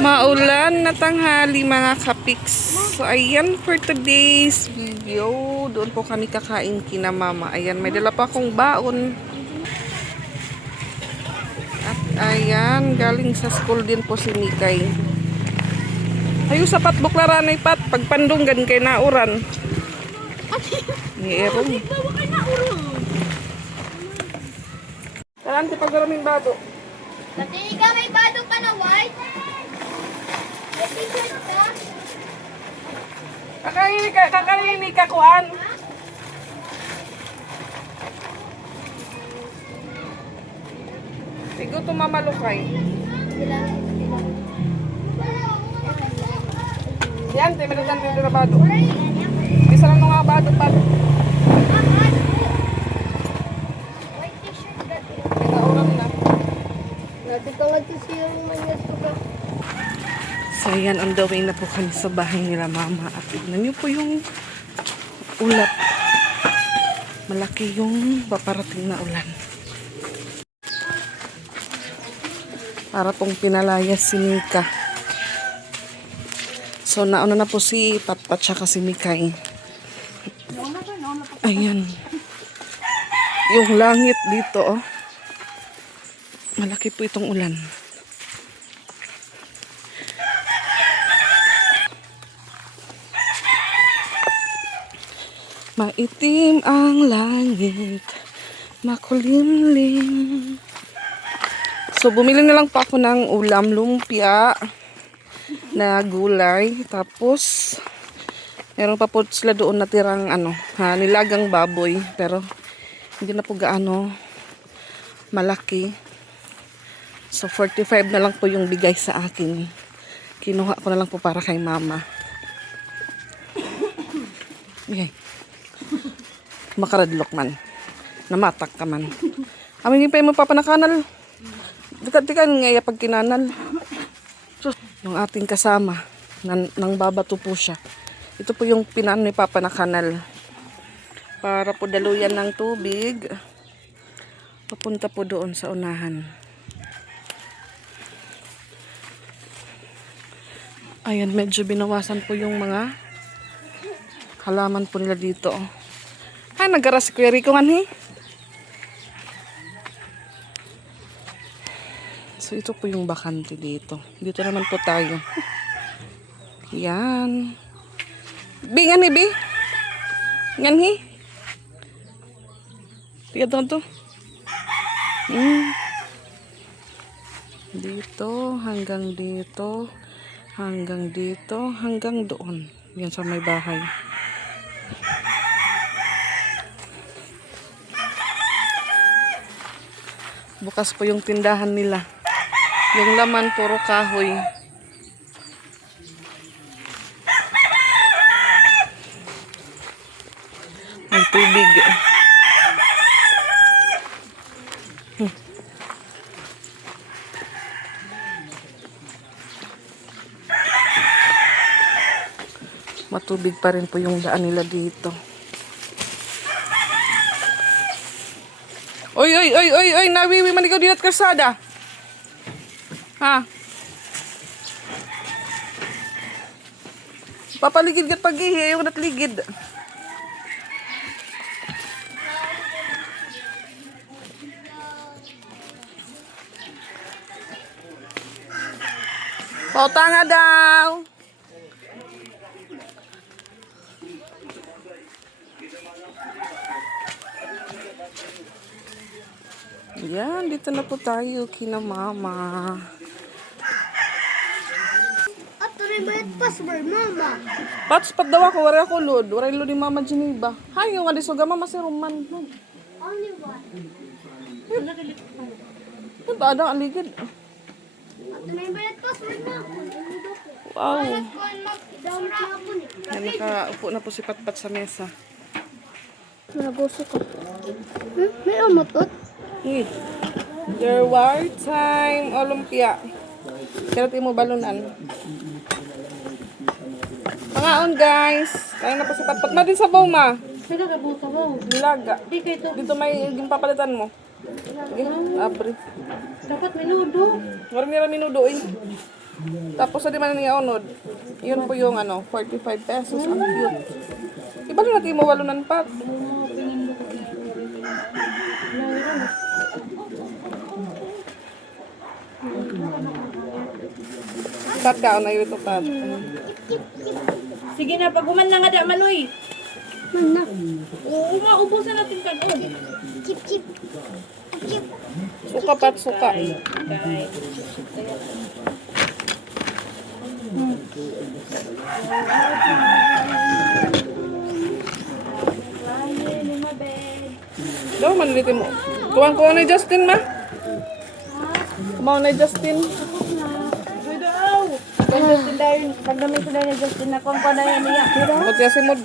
Maulan na tanghali mga kapiks. So ayan for today's video. Doon po kami kakain kina mama. Ayan, may dala pa akong baon. At ayan, galing sa school din po si Mikay. Ayo sa patbuklaran ay pat. Pagpandunggan kay nauran. Ni Erong. Taran ti pagdaraming bato. Pati ka may bado ka na white. May t-shirt ka. Kakaini ka kuan. Sigo to mamalukay. Yan, tayo meron dito na bado. Isa lang nga bado pa. White t-shirt ka. Pinauran na. Natin ka nga siya yung manyas ko ka. So yan, on the way na po kami sa bahay nila mama. At tignan niyo po yung ulap. Malaki yung paparating na ulan. Para pong pinalayas si Mika. So nauna na po si Patpat siya kasi Mikay. Ayan. Yung langit dito, oh. Malaki po itong ulan. Maitim ang langit, makulimlim. So bumili na lang pa ako ng ulam, lumpia na gulay. Tapos meron pa po sila doon natirang nilagang baboy. Pero hindi na po gaano malaki. So 45 na lang po yung bigay sa akin. Kinuha ko na lang po para kay mama. Okay. Makaradlok man. Namatak ka man. Amin yung pa yung mapapanakanal. Dikat-dikat nga pag kinanal. So, yung ating kasama, nang babato po siya. Ito po yung pinano ni Papa na kanal. Para po daluyan ng tubig. Papunta po doon sa unahan. Ayan, medyo binawasan po yung mga halaman po nila dito. Ay, nag-aras si Kuya Rico nga ni. So, ito po yung bakante dito. Dito naman po tayo. Yan. Bi, nga ni, Bi? Nga ni? Tiga doon to. Dito, hanggang dito, hanggang dito, hanggang doon. Yan sa may bahay. Bukas po yung tindahan nila. Yung laman puro kahoy. May tubig. Matubig pa rin po yung daan nila dito. Oy, oy, oy, oy, oy, nawiwi man ikaw dinat karsada. Ha? Papaligid kat pag-ihi, yung natligid. Pauta nga daw. Yan, dito na po tayo kina mama. At rin ba yung password, mama? Pats, pat daw ako, wala ako load. Wala load ni mama Geneva. Hayo nga, diso gama masiruman. Only one. Punta, ada ang ligid. At rin ba yung password na ako? Wow. Down na ako ni. Yan, nakaupo na po si Patpat sa mesa. Naguso ko. May amatot? Your wartime Olympia. Kaya mo balunan. Pangaon guys. Kaya na po si Patpat. Ma din sa baw ma. Sige, kabuta mo. Nilaga. Di kayo ito. Dito may yung papalitan mo. Sige, abri. Dapat minudo. Marami minudo eh. Tapos sa di man niya unod, yun po yung 45 pesos. Ang cute. Iba na natin mo walunan pat. Pat ka, na yun ito pat. Sige na, pag uman na nga da, Maloy. Mana? Oo nga, ubusan natin kanon. Chip, chip. Chip. Suka pat, suka. Daw man dito mo. Kuwang na Justin ma. Kumaw na Justin. Daw. Pag Justin dahil, pag namin sila ni Justin na kung pa na yan niya. Buti si Mod.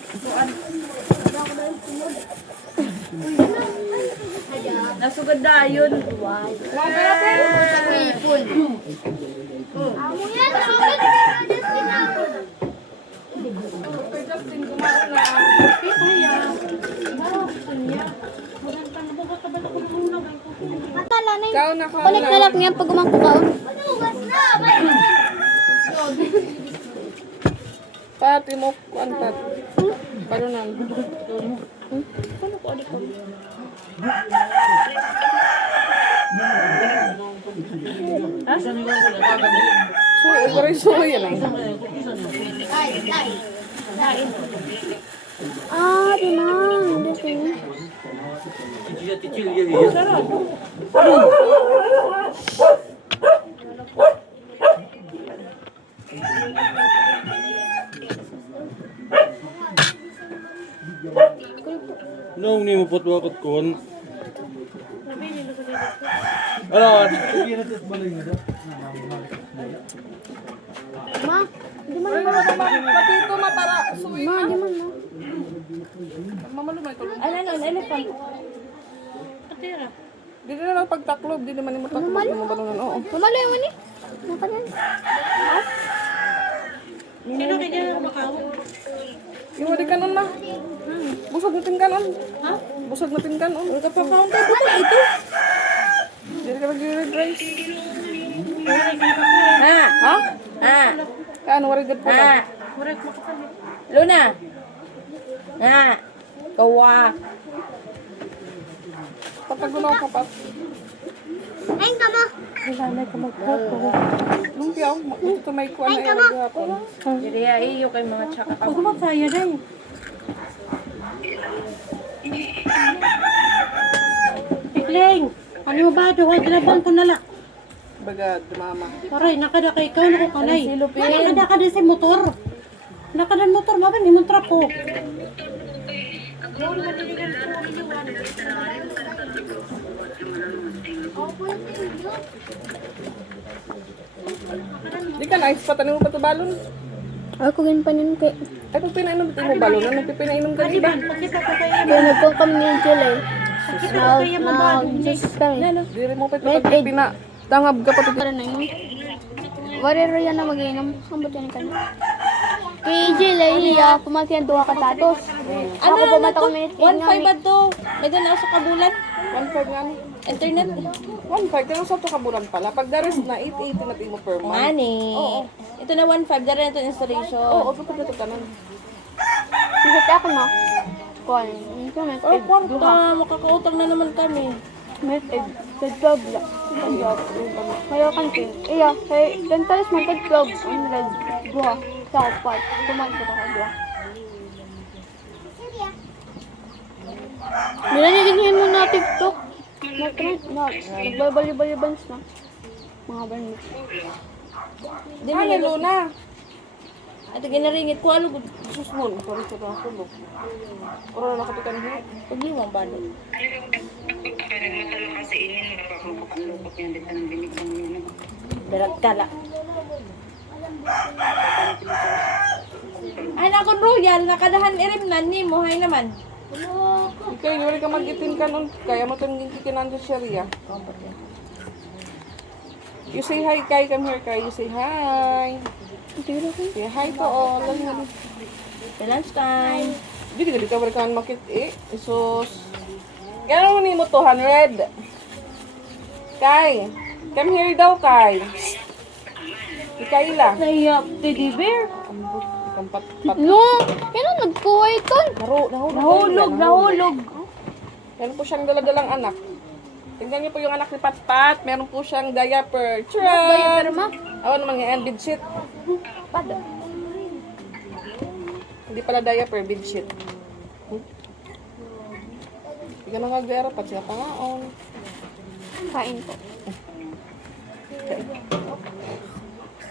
Nasugad na yun. Ipon. Amo yan. Sugat. Justin kumaw na. Matala na Ikaw yun. na ka Connect na lang yan pag umangko ka. Pati mo kuan pat. Paano na? So, over so yan ay. Ah, di na. Dito yun. No, ni mo pot wakot kon. Ano? Ma, di man na. Pati ito mapara. Suwi. Ma, di man na. Mamalo may tulong. Ano, elephant. Katira. Di na lang pagtaklob. Di naman mo taklob. Di mo balunan. Oo. Mamalo yun eh. Nakanan. Sino kaya makaw? Yung wali kanon na. Busog natin kanon. Ha? Busog natin kanon. Ang kapakaon tayo ko ito. Di ka mag-red rice. Ha? Ha? Ha? Kaya ano wari good po Ha? lang. Luna. Ha? Kawa. Pagkagunaw ka pa. Ayun ka mo. Lumpia. Ito may kuha na yung maghapon. Diri iyo kay mga tsaka ka. Huwag masaya dahil. Ikling, ano mo ba? Duhay gilabang ko nala. Baga, mama. Aray, nakada ka ikaw na ko kanay. Silupin. Nakada ka din sa motor. Nakada motor, mabang ni mong trapo. Di ka na-ice pa. Tanin mo pa ito balon. Ako ganun pa nun kay... Ay, pag pinainom ito mo balon. Ano pinainom ka di ba? Pagkita ko kaya Kaya nagpong kami ni July. kaya mabado. Just kami. Diri mo pa ito pag pina... Tangab ka pa ito. Para na yun. Warero yan na mag-inom. Ang buti ni kanya. Kay July, pumati ang duha ka tatos. Ako pumata ko minute 1.5 ba to? May doon ako sa kabulan. 1.5 nga ni. Internet. 1.5. Pero sa ito kabulan pala. Pag dares na 8.80 na mo per month. Mani. Ito na 1.5. Dara na ito installation. Oo, ito pa ito kanan. Sige ako no. Kuan. Hindi ka may Oh, kwarta. Makakautang na naman kami. method. Sa job lang. Kaya kantin. Iya, kay dentalis mo pag job. Ang red. Duha. Sa kapat. Tuman ko ka duha. Nilalagyan mo na TikTok. Nagbabali-balibans na. Mga banyo. Di mo Ano, Luna? At ginaringit ko alo Susmon. Sorry sa mga tulog. Oro na nakatikan mo. paglimang balo. Darat kala. Ay nakon royal nakadahan irimnan ni mo hay naman. Ikaw, hindi ka mag-itin ka nun. Kaya mo itong kikinan sa Sharia. You say hi, Kai. Come here, Kai. You say hi. Say hi to all. Sa lunchtime. Di ka balikan makit eh. Isos. Gano'n mo ni mo 200? Kai. Come here daw, Kai. Mikaela. Naiyak, teddy bear. Ambot, ikang pat. No, kaya nagkuha ito. Nahulog. Meron po siyang daladalang anak. Tingnan niyo po yung anak ni Patpat. Meron po siyang diaper. Tran! Diaper, ma? Awan naman nga yan, bedsheet. Pada. Hindi pala diaper, bedsheet. Hindi ka nang nag-diaper, pat siya pangaon. Kain ko.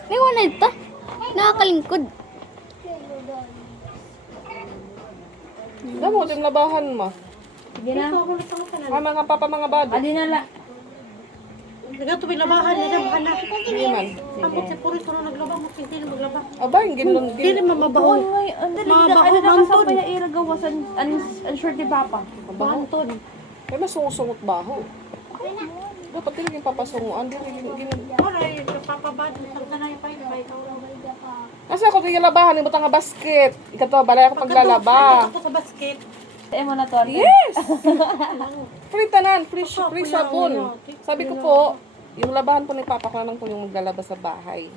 May wala ito. Nakakalingkod. Alam mo, yung labahan mo. Sige na. Mga papa, mga bado. Adi na la. Nagato may labahan, nilabahan na. Hindi man. Kapag sa puro ito na naglaba, hindi na maglaba. Aba, yung ginulong Hindi na mamabaho. Mabaho, mantod. iragawasan, unsure di papa. Mantod. Kaya masungot baho. Dapat din yung papasunguan. Hindi rin yung Aray, napapabad. Pagka na yung pahin, may ikaw lang. Kasi ako ito yung labahan, yung butang nga basket. Ikaw balay ako paglalaba. Ako sa basket. Mo na to. Yes! Free tanan, free sabon. Sabi ko po, yung labahan po ni Papa ko na lang po yung maglalaba sa bahay.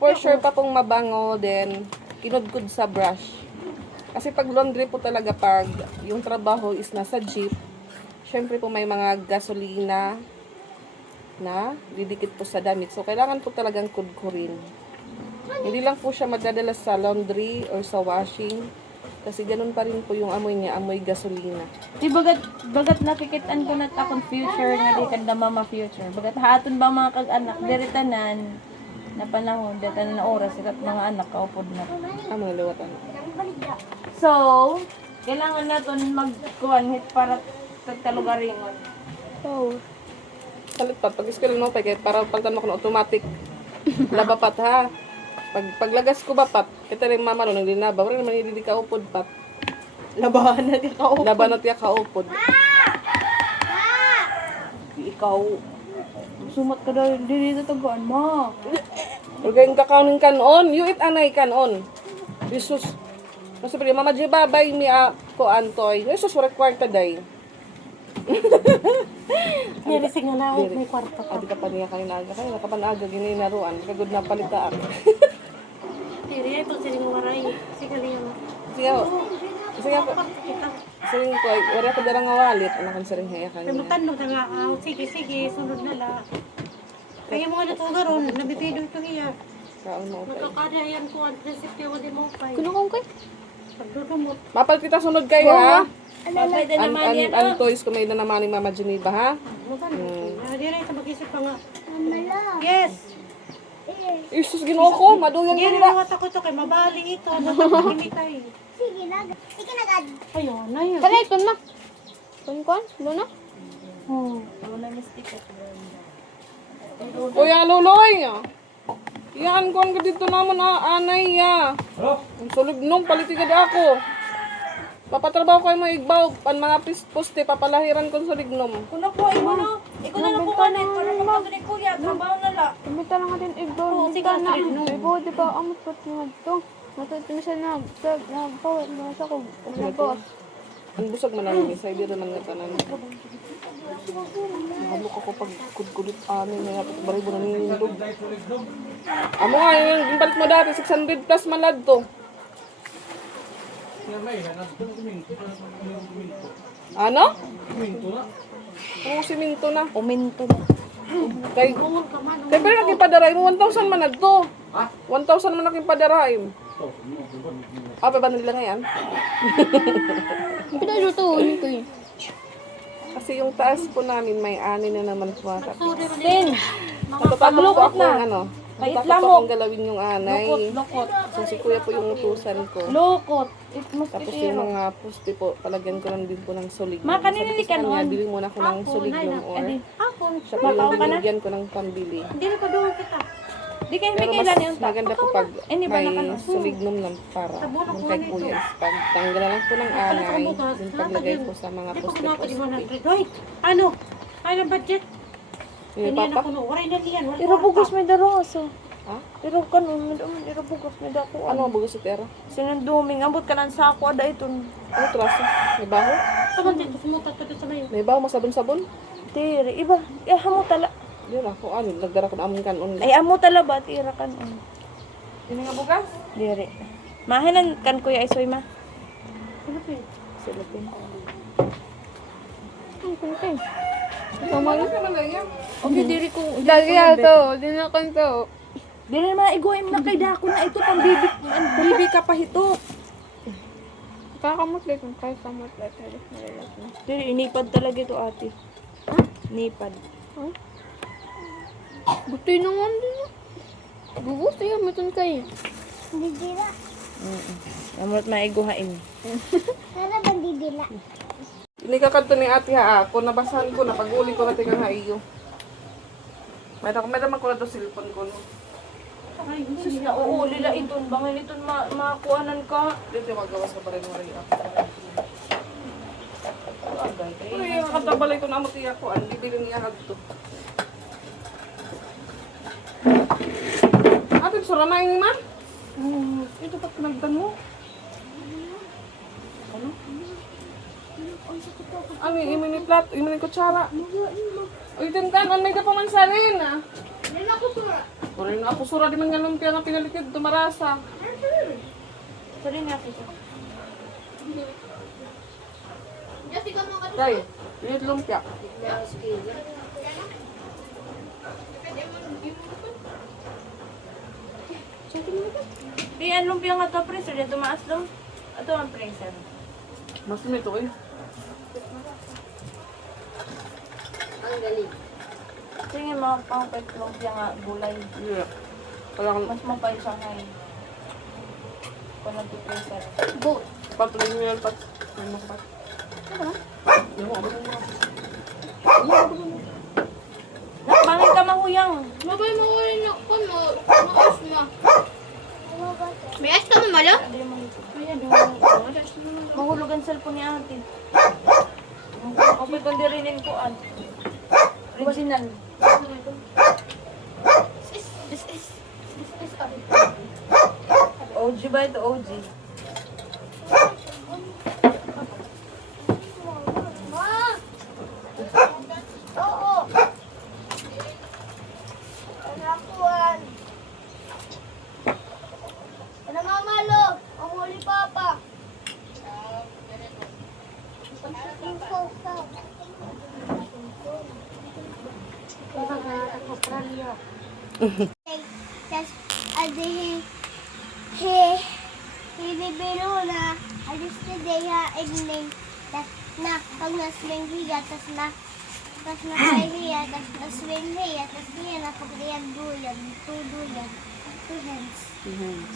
For sure pa pong mabango, then kinudkud sa brush. Kasi pag laundry po talaga, pag yung trabaho is nasa jeep, syempre po may mga gasolina na didikit po sa damit. So, kailangan po talagang kudkurin. Hindi lang po siya magdadala sa laundry or sa washing. Kasi ganun pa rin po yung amoy niya, amoy gasolina. Di bagat nakikitaan ko na akong future nga di kanda mama future. Bagat haton ba mga kag-anak diritanan na panahon, diritanan na oras at mga anak kaupod na. Mga liwatan. So, kailangan naton magkuhan hit para tagtalugaringon. So, Salit pa, pag school mo pa, para palitan mo ko na automatic. Labapat ha. Paglagas ko ba pat, kita rin mama no, nang linaba, wala naman hindi ka upod pat. Labahan na di ka Laban na tiya ka upod. ikaw. Sumat ka daw, hindi dito tagaan mo. Huwag kayong kakaunin kanon, you eat anay kanon. Jesus. Kasi pala, mama di babay mi ko antoy. Jesus, required ta day. Nirisig na na ako, may kwarto ka. Adi ka pa niya kanina aga, kanina ka pa naaga, gininaruan, kagod na palitaan. Tiri, ito siling waray. Sigali yan. Siya, siya ko, siling ko, wala ko darang awalit, anak ang saring haya May kanina. matanong na nga, sige, sunod na la. Kaya mga natugaron, nabipido ito iya. Kaon mo pa. Magkakadayan ko ang resipte mo di mo pa. kuno kong kay. Pagdudumot. Mapalit kita sunod kayo ha. Babay na naman yan. Ang toys ko may na naman ni Mama Geneva ha. Di rin sa mag-isip pa nga. Yes! Isus ginoo ko, maduyan ko Hindi nila. rin ako to kay mabali ito. Nagpapakimitay. Ayaw na yun. Kanay, kun ma. Kun? Luna? Wala mistake. Kuya Luloy. Yan kon ka dito naman anay ya. Ang sulig nung paliti ka da ako. Papatrabaho kayo mo igbaw pan mga poste papalahiran kon sulig nom. Kuno po, imo no. Ikaw na lang po kanin. Para magpagod ni kuya. Trabaho na la. Kumita lang natin igdo. sige, Sige na. sige, no. Ibo, di ba? Ang matot nga ito. Matuto na siya nagpawat na sa ko. Nagpawat. Ang busog man lang isa di naman nga tanan. Mahalok ako pag kudkudit amin nga baribo na nindog. Amo nga yung balik mo dati 600 plus man ladto. Ano? Oo, siminto na. Uminto na. Kay pero nakipadaray mo 1,000 man adto. 1,000 man nakipadaray. Apa ba nila ngayon? Pinaluto ko yun. Kasi yung taas po namin may ani na naman po. Tin. Natatakot po ako na. ng ano. May Natatakot islamok. po akong galawin yung anay. Lokot. So si kuya po yung utusan ko. Lokot. It must Tapos be yung mga puste po, palagyan ko lang din po ng sulig. Ma, kanina ni Kanon. Bili muna ako ng sulig or Ako, siya po yung binigyan ko ng pambili. hindi na pa doon kita. Di kayo may Pero kailan mas yung maganda po pag Hindi ba may nakano? sulignum ng para. Yung kay kuya is pag tanggalan lang po ng anay, yung paglagay po sa mga Hindi pa kumawa ko di puste-puste. 100. Hoy, ano? Ano ang budget? Yung Hindi na papa, kuno. Waray na liyan. Waray Pero bugos may daraso. ha? Pero kanon, pero bugos may dako. Ano ang bugo sa tera? Sinunduming, ambot ka ng sako, ada ito. Ano traso? May baho? Taman dito, sumutat ko dito sa mayo. May baho, masabon-sabon? Tiri, iba. Hamo tala. Dira ko ano, nagdara ko na amon kanon. Ay, amo talaba, tira kan. Ini nga bukas? Diri. Mahanan kan kuya isoy ma. Silupin. Silupin. Ang kunting. Mamali ka man yan. Okay, diri ko. Lagi ito. Di na kanto. Diri na iguim na kay dako na ito pang bibi ka pa hito. Kakamot lang kung kaya kamot lang. Diri inipad talaga ito ate. Nipad. Buti naman din. Bubus tayo, matun kayo. Didila. Amot maiguhain. Sana bang didila? Ini kakanto ni ate ha. Ako nabasahan ko na pag-uli ko na tingang haiyo. May naman ko na to cellphone ko no. Sus na oo lila iton bangin iton makuanan ka. Dito magawas ka pa rin mo rin ako. Uy, katabalay ko na mo tiyak ko. Ang bibilin niya hagto. Ate, sura na yung man? Ito ba't pinagdan mo? Ano? Ano yung imini plat? Imini kutsara? Uy, tintan, ano may ka pa man sa rin ah? Hindi na ako sura. Puri na ako sura di man nga lumpia nga pinalikid, tumarasa. Sorry nga kita. Kasi ka mga Day, yun lumpia. Di an lumpia nga to freezer dito maas dong. Ato ang freezer. Mas nito eh. Sige mga pangpet lumpia nga gulay. Yeah. Kailangan Mas mapay siya ngayon. Kung nag-freezer. boat. patuloy mo yan pat. Ay mo pat. Nakbangin ka mahuyang. Mabay mo rin ako no. Makas mo. May ice ka mamalo? Mahulog ang cellphone ni ate. Kapag kung dirinin ko an. Original. OG ba ito? OG. Oo. Nakuan. Ano mamalo? Ang huli papa. Tas adi bibiro na alis na deha igning tas na pag naswing hiya tas nakahiya tas naswing hiya tas hiya na pagdiyan duyan two hands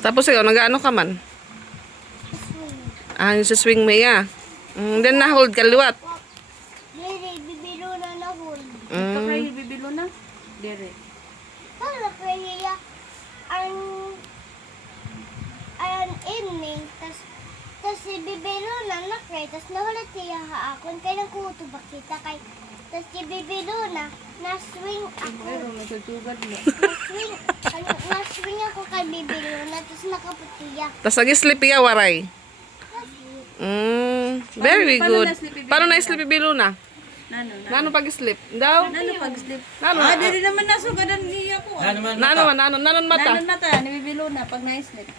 Tapos ikaw, nag-ano ka man? swing Yung sa swing may ah. Then na-hold ka liwat. diri bibiro na nahul Kapray bibilo na. Dire. para nakahiya ang evening tas si bibiro na nakay tas nahulat siya haakon kay nang kutubak kita kay tas si bibiro na swing ako Nagtutugad mo. na-swing ako kay bibiro na tas nakaputiya Tapos nag-sleep iya, waray. Very Paano good. na-sleep yung Paano na-sleep yung Biluna? Nano. Nano pag-sleep? Daw? Nano pag-sleep. Nano? Dili naman nasugadan niya ko. Nanon mata? Nano mata, nabibilo na pag na-sleep.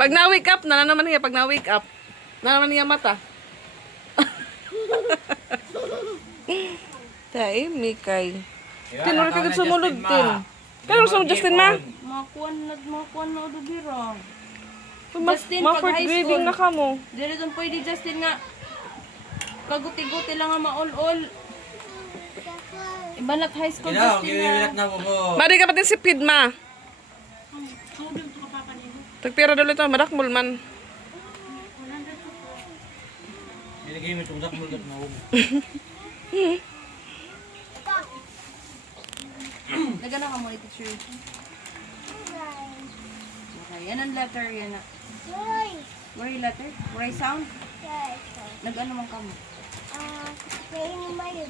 Pag na-wake up, na naman niya. Pag na-wake up, na naman niya mata. Tay, Mikay. Tinuro ka sumulod din. Kaya sumulod Justin ma? Makuan na udubiro. Justin, pag ma-fourth high grading school. na ka mo. Dili doon pwede Justin nga. Kaguti-guti lang nga maul-ul. Ibanat high school Justin nga. Mari ka patin si Pidma. Tagpira daw ito, madakmul man. Binigay mo itong dakmul at mahog. Nagana ka mo ni teacher. Okay, yan ang letter yan na. Joy Where yung letter? Where yung sound? guys Nag-ano man ka mo? kaya yung mayo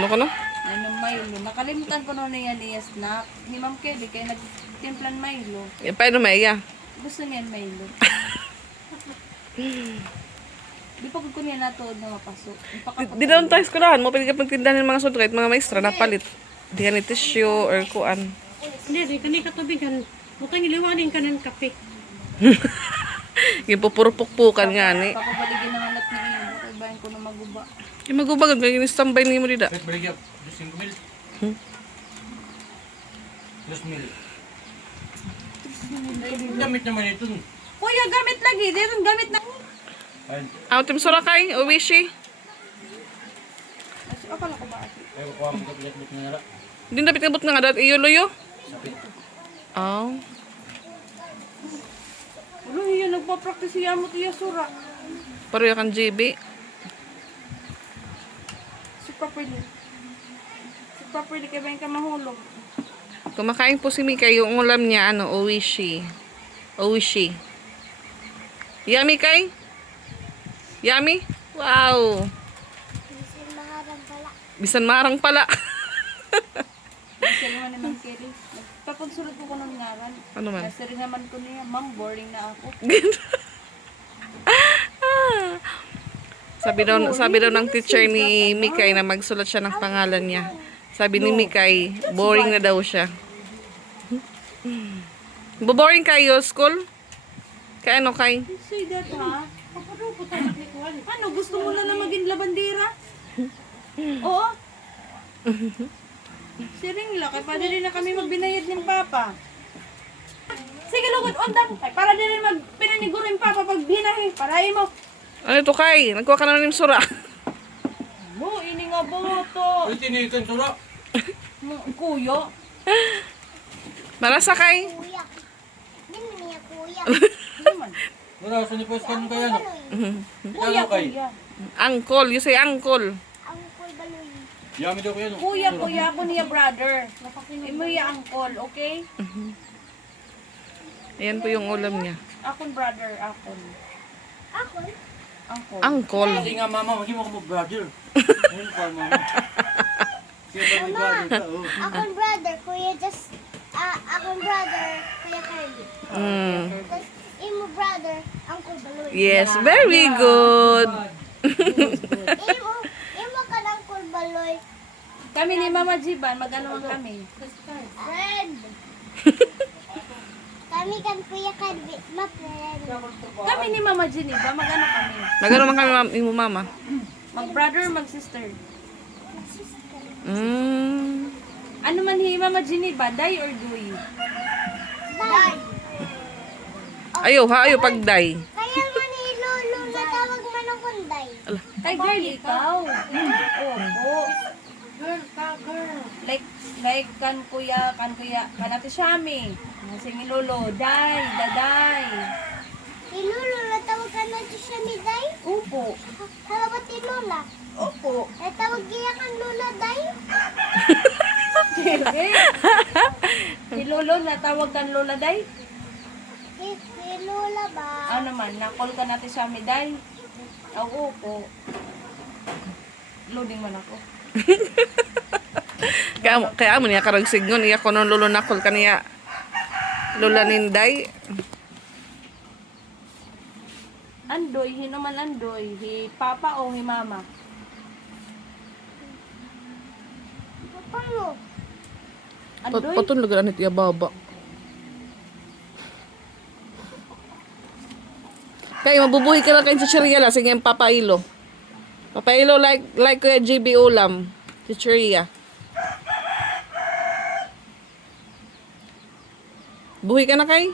Ano ka na? Ano Milo. Nakalimutan ko noon na yan iya snack. Ni Ma'am Kelly kaya nagtimplan Milo. Yan pa yun, Maya. Gusto niya yung Milo. Di pa ko niya nato na mapasok. Di daw tayo eskulahan mo, pwede ka pagtindahan ng mga sudra at mga maestra na palit. Di ka ni tissue or kuan. Hindi, di kani katubigan. Butang iliwanin ka ng kape. Yung pupurupukpukan nga ni. Papabaligin ng anak ni iyo. Kagbayan ko na maguba. Yung magubagod, kaya in-standby ni mo dida. Kahit balik yan. 5 mil. 2 mil. Gamit naman ito. Kuya, gamit lagi. Dito gamit na. Ayun. Tim Sorakay, Owishi. Akala ko ba? Ayaw ko ang kapit-kapit na nala. Hindi na pitabot nga dati iyo loyo. Sakit. Oh. Ulo, yun. Nagpa-practice siya mo tiya sura. Pareho kang JB. Si properly. Si properly kaya ba yung kamahulog? Kumakain po si Mika, yung ulam niya, Owishi. Owishi. Yummy kay? Yummy? Wow. Bisan maharang pala. Bisan marang pala. Kasi naman naman Kelly. Papagsulat ko ng ngaran. Ano man? Kasi rin naman ko niya, ma'am, boring na ako. Sabi daw ng teacher ni Mikay na magsulat siya ng pangalan niya. Sabi ni Mikay, boring na daw siya. Boring kayo, school? Kaya ano kay? Say that, ha? Ano, gusto mo na maging labandera? Oo. Siring la, kaya pa din na kami magbinayad ng papa. Sige, lugod, ondang. Para din rin magpinaniguro yung papa pag binahe. Parahin mo. Ano ito kay? Nagkuha ka na ng sura. No, ini nga boto. Ay, tinikan sura. Kuyo. Marasa kay? Kuya. Hindi mo niya kuya. Naman. Wala, saan niyo pwes ka nung kaya no? Kuya, kay? kuya. Uncle, you say uncle. Ang cool baloy. Yami daw kaya no? Kuya, kuya ako niya brother. Imo ya uncle, okay? Ayan po yung ulam niya. Akon brother, akon. Ako? Uncle. Uncle. Kasi nga mama, maging mo ko brother. Ayun pa mama. Kaya pa may brother ka, oh. Akong brother, kuya just... akong brother, kuya Carly. Mm. Tapos, imo brother, Uncle Baloy. Yes, very good. Imo ka ng Uncle Baloy. Kami ni Mama Jiban, mag-ano kami? Friend. Kami kan kuya Carly, ma-friend. Kami ni Mama Jiniba, mag-ano kami? Nagano man kami mo mama? Mag-brother, mag-sister. Mm. Ano man hi Mama Jiniba, day or duy? Day. Ayo, ha, ayo pagday. Kaya man ni Lolo na tawag man ng kunday. Kay girl, ikaw. Opo. Girl ka, girl. Like kan kuya, kanati Shami. Si Lolo, day, daday. Ni Lolo na tawag ka na siya ni Day. Opo. Halawat ni Lola. Opo. Tawag niya kang Lola Day. Si Lolo, natawag kan Lola day? Si Lola ba? Ano man, na-call ka natin sa amin, day? Oo po. Loading man ako. Kaya mo niya karag signon, iya ko nung lulo nakol kaniya. Lola ninday. Andoy, hinuman andoy. Hi papa o hi mama? Paano? Andoy? Patun lugar anit iya baba. Kaya mabubuhay ka lang kayo sa Chiria la. Sige, papailo. Papailo like Kuya GB ulam. Sa Chiria. Buhay ka na kay?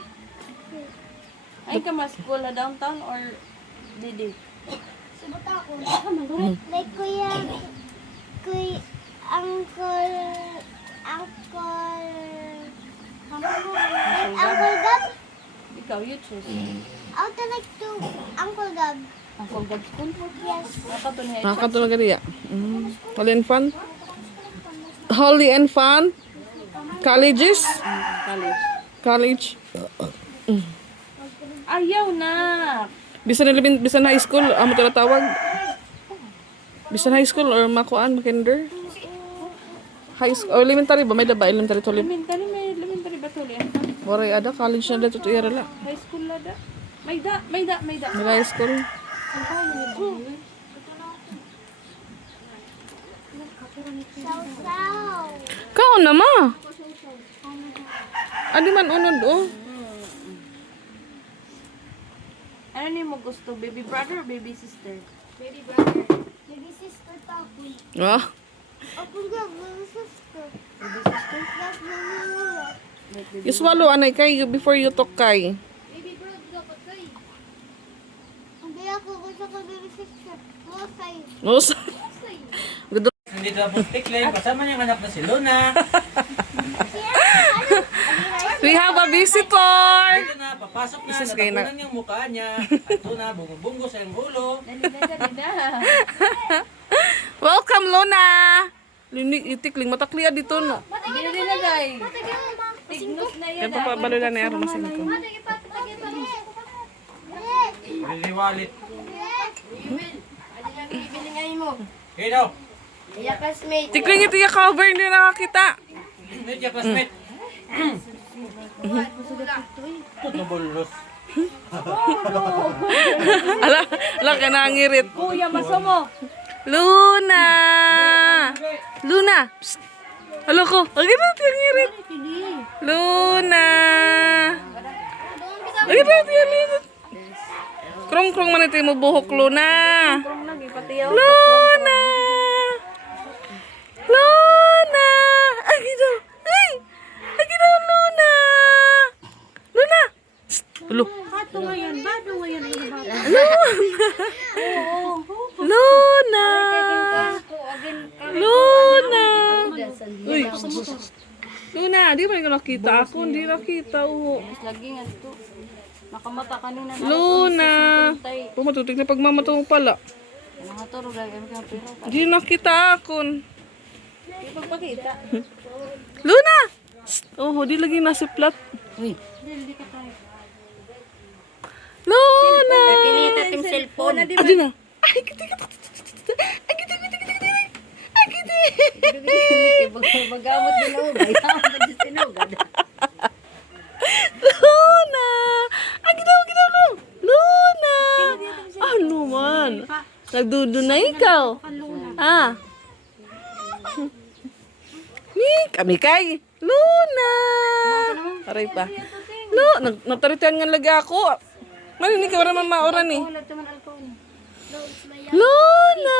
Ay ka mas school na downtown or didi? Sabot ako. Like kuya, uncle, like Uncle Gab. Ikaw, you choose. I would like to Uncle Gab. Ang Colgate School? Yes. Nakatun niya. Nakakatulog ka diya. Holy and fun? Holy and fun? Colleges? College. College? Ayaw na. Bisan high school, amo tinatawag. Bisan high school or makuan, kinder? High school, or elementary ba? May daba, elementary to lim. Elementary ba tuloy? Waray ada, college na dito to irala. High school na da. May da. May high school. Sausaw. Kao na ma. Adi man unod oh. Ano ni mo gusto? Baby brother or baby sister? Baby sister tako. Ah. Ako nga, baby sister. Baby sister? Yes, baby. You swallow anay kay before you talk kay. Baby bro, dapat kayo. Hindi ako gusto ko baby sister. Mga kayo. No. Gusto Hindi na po tikling. Kasama niyang anak na si Luna. we have a visitor. Ito na, papasok na. Isus kayo na- Natapunan yung mukha niya. Ito na, bungo-bungo sa iyong ulo. Dali na. Welcome Luna. Lini itikling matakliya dito no. Dali na guys. Tignos na yan. Kaya papabalo na ni Aaron na sino ko. Liliwalit. Ibilingayin mo. Kino? Iya classmate. Tikling ito yung cover hindi nakakita. Need your classmate. Ito na bulos. Ala ka nangirit. Kuya, maso mo. Luna. Luna. Psst. Alo ko. Ang irit yung irit. Luna. Ang irit yung irit. Krong-krong man ito yung buhok, Luna. Luna. Luna. Ay, gito. Ay. Ay, gito, Luna. Luna. Psst. Alo. Bato ngayon, bato ngayon ang bata. Luna. Luna. Uy. Luna, di ba yung nakita ako? Hindi nakita. Lagi nga ito. Nakamata kanina na. Luna. Pumatutik na pagmamata mo pala. Nakaturo lagi kami kang pero. Hindi nakita ako. Di pagpakita. Luna! Oh, di lagi nasa plat. Luna! Pinita tim cellphone. Adi na. Ay, kiti. Ay, kiti. Ay, kiti. Bagamot din ako. Bagamot din sinugad. Luna! Ay, ginaw. Luna! Ano man? Nagdudo na ikaw. Ah. Kami kay. Luna! Aray pa. Lo, nataritian nga lagi ako. Maninig ka naman maoran eh. Luna!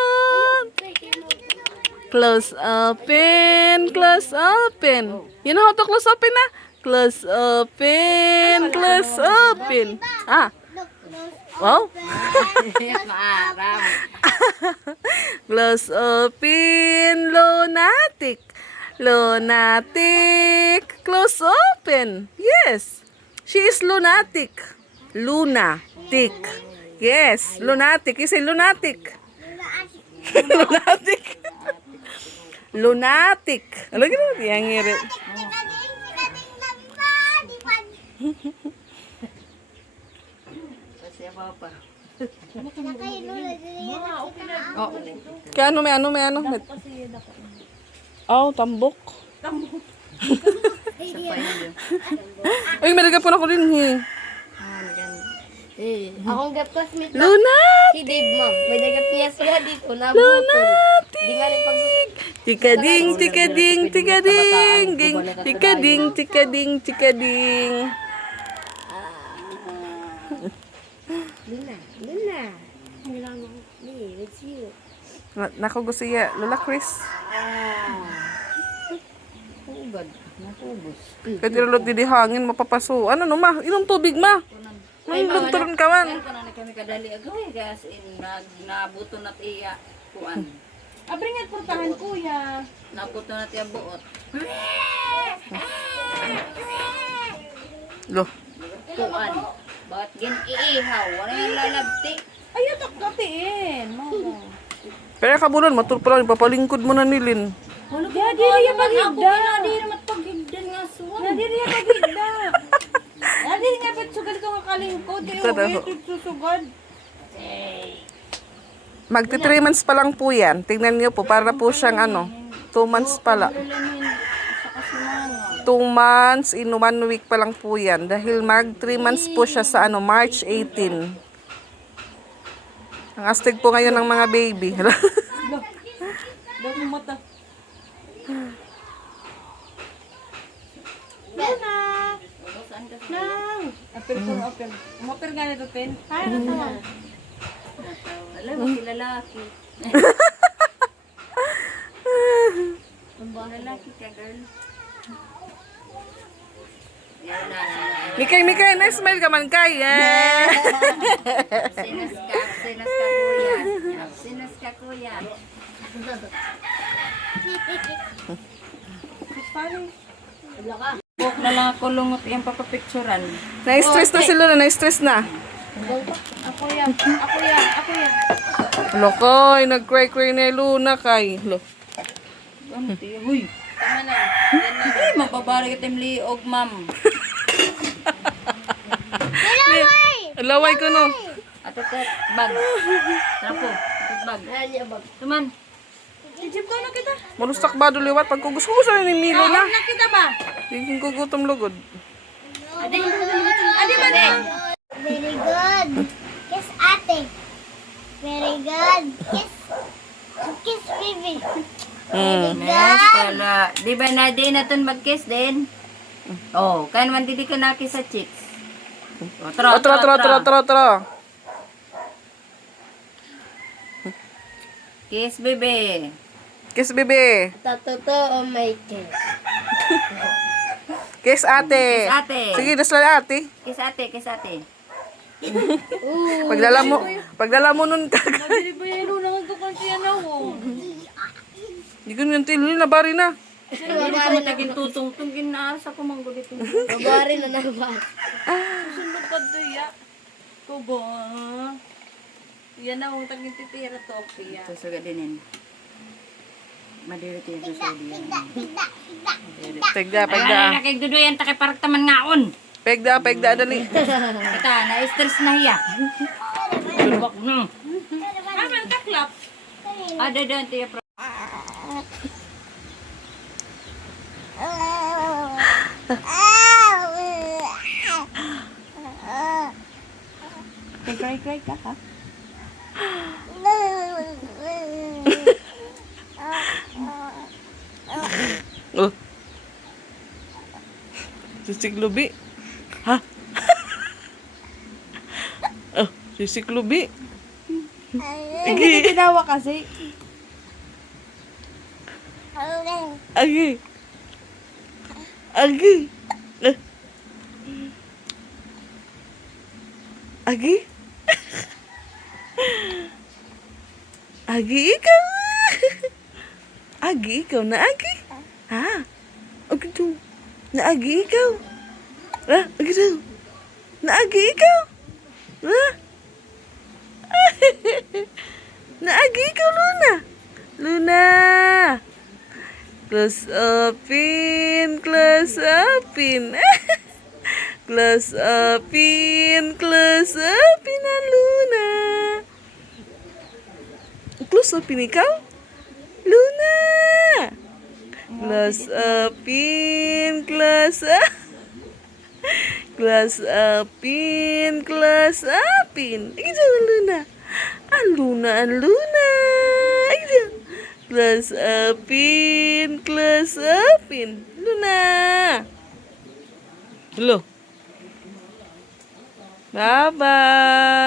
Close open. You know how to close open na? Close open. Ah. Wow. Close open. Lunatic. Close open. Yes. She is lunatic. Lunatic. Yes. Lunatic. You say lunatic. Lunatic. Lunatic. Ano gano'n? Yang ngirit. Kaya ano? Oh, tambok. Ay, may nagap ko na ko rin eh. Akong gap-classmate na. Lunatic. Si Dave mo. May nagapiyas nga dito. Nabutol. Di nga rin pagsusunod. Tikading. Luna. Hey, it's you. Nako gusto ya, Lola Chris. Hugad. Natubos. Kaya tirulot di hangin mapapaso. Ano no ma? Inom tubig ma. Nagturon ka man. Kaya na kami kadali agawin. Kaya nabuto na tiya. Kuan. Abringat portahan kuya. Nabuto na tiya buot. Lo. Kuan. Bakit gin-iihaw? Wala yung lalabti. Ayaw takdatiin. Kaya kabulan matulpulan ipapalingkod mo na nilin. Ya, diri yung paghigda. Diri naman paghigda nga suwan. Diri yung paghigda. Diri nga ba't sugad ko kakalingkod. Susugad. Magti 3 months pa lang po yan. Tingnan niyo po, para po siyang 2 months pala. 2 months, in 1 week pa lang po yan. Dahil mag 3 months po siya sa March 18. Ang astig po ngayon ng mga baby. Daw mo mata. Nang! Apir ko, apir. Umapir nga nito, Tin. Ano tawa? Alam mo, lalaki. Lalaki ka, girl. Mikay, na-smile ka man, Kay. Sinas ka, kuya. Buk na lang ako lungot yung papapicturan. Na-stress na sila na, na-stress na. Ako yan. Ako yan. Ako yan. Lokoy, nag-cry-cry na yung Luna, Kay. Lo. Ganti, huy. Tama na. Ay, mababari ka tim liog, ma'am. Laway ko, no. Ato ka, bag. Trapo. Ato bag. Tuman. Ijib ko na kita. Malustak ba duliwat? Pag gusto ko sa ni Milo na. Na kita ba? Tingin ko gutom lugod. Adi ba na? Very good. Kiss ate. Very good. Kiss. Kiss baby. Very Yes, good. kala. Di ba na di natin mag-kiss din? Oh, kaya naman di ka nakis sa chicks. Oh, tro, Tro. Kiss, bebe. Kiss, bebe. Totoo may kiss. Kiss, ate. Kiss, ate. Sige, daslan ate. Kiss ate, kiss ate. Pagdala mo nun ka. Nabili ba yan? Nang ito kasi yan ako. Hindi ko nyung tilo na bari na. Hindi na kami naging tutong-tung ginaasa ko manggo dito. Babari na naman. Sunod ka doya. Kubo. Yan na ang taging titira to. Pia. Susuga din yan. Madiriti yung susuga yan. Pegda. Ay, nakigduduyan takay parang taman ngaon. Pegda, dali. Kita, na-stress na hiya. Lubak no. Aman taklap. Ada dan tiya. Cry ka ha? Oh. Sisik lubi. Ha? Oh, sisik lubi. Hindi tinawa kasi. Agi. Agi. Agi. Agi ikaw. Agi ikaw na agi. Ha? Agi to. Na agi ikaw. Ha? Agi to. Na agi ikaw. Ha? Na agi ikaw, Luna. Luna. Close upin. Close upin. Close upin. Close upin na Luna. Close upin ikaw? Luna. Close upin. Close up. Close upin. Close upin. Ito Luna. Luna. Ito. Close upin. Close upin. Luna. Hello. Bye-bye.